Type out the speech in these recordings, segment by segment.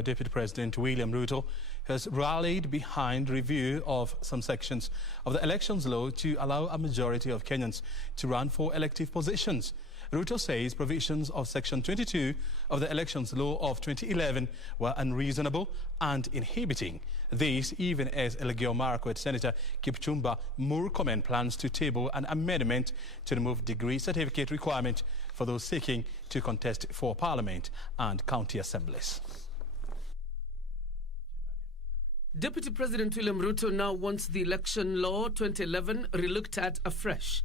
Deputy President William Ruto has rallied behind review of some sections of the elections law to allow a majority of Kenyans to run for elective positions. Ruto says provisions of Section 22 of the elections law of 2011 were unreasonable and inhibiting. This even as Elgeyo Marakwet Senator Kipchumba Murkomen plans to table an amendment to remove degree certificate requirement for those seeking to contest for Parliament and county assemblies. Deputy President William Ruto now wants the election law 2011 relooked at afresh.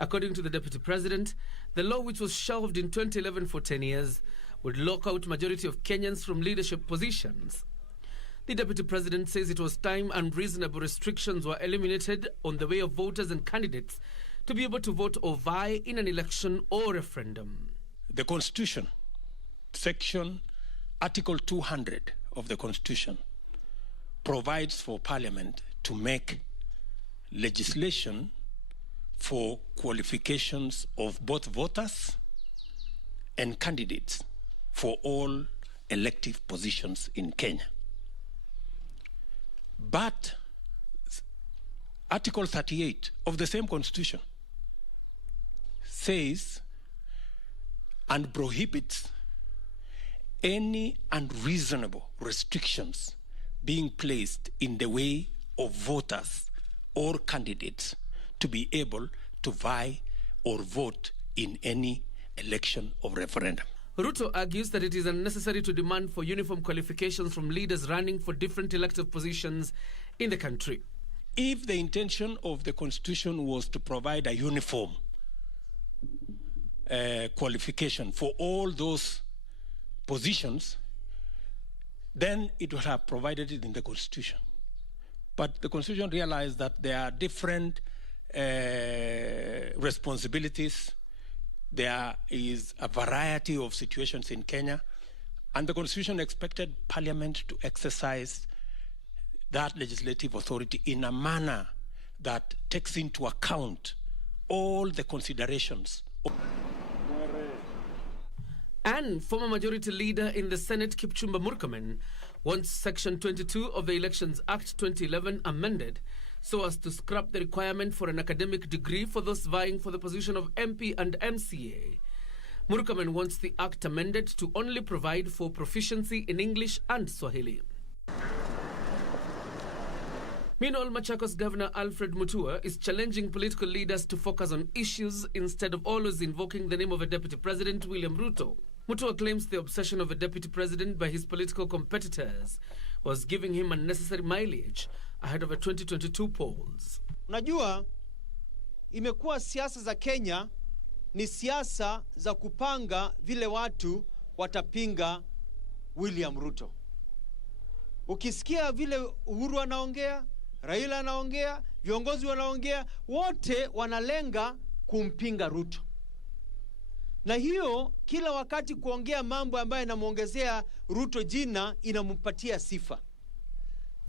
According to the Deputy President, the law, which was shelved in 2011 for 10 years, would lock out majority of Kenyans from leadership positions. The Deputy President says it was time unreasonable restrictions were eliminated on the way of voters and candidates to be able to vote or vie in an election or referendum. The Constitution, Article 200 of the Constitution, provides for Parliament to make legislation for qualifications of both voters and candidates for all elective positions in Kenya. But Article 38 of the same Constitution says and prohibits any unreasonable restrictions being placed in the way of voters or candidates to be able to vie or vote in any election or referendum. Ruto argues that it is unnecessary to demand for uniform qualifications from leaders running for different elective positions in the country. If the intention of the Constitution was to provide a uniform qualification for all those positions, then it would have provided it in the Constitution. But the Constitution realized that there are different responsibilities. There is a variety of situations in Kenya, and the Constitution expected Parliament to exercise that legislative authority in a manner that takes into account all the considerations. And former Majority Leader in the Senate, Kipchumba Murkomen, wants Section 22 of the Elections Act 2011 amended so as to scrap the requirement for an academic degree for those vying for the position of MP and MCA. Murkomen wants the act amended to only provide for proficiency in English and Swahili. Meanwhile, Machakos Governor Alfred Mutua is challenging political leaders to focus on issues instead of always invoking the name of a Deputy President, William Ruto. Mutua claims the obsession of a Deputy President by his political competitors was giving him unnecessary mileage ahead of the 2022 polls. Unajua, imekuwa siasa za Kenya ni siasa za kupanga vile watu watapinga William Ruto. Ukisikia vile Uhuru anaongea, Raila anaongea, viongozi wanaongea, wote wanalenga kumpinga Ruto. Na hiyo kila wakati kuongea mambo ambayo inamuongezea Ruto jina inampatia sifa.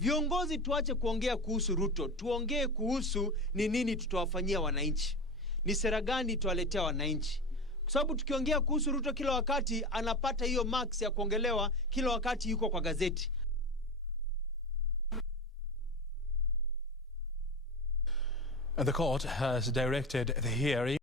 Viongozi tuache kuongea kuhusu Ruto, tuongee kuhusu ni nini tutawafanyia wananchi. Ni sera gani tuwaletea wananchi? Kwa sababu tukiongea kuhusu Ruto kila wakati anapata hiyo marks ya kuongelewa kila wakati yuko kwa gazeti. The court has directed the hearing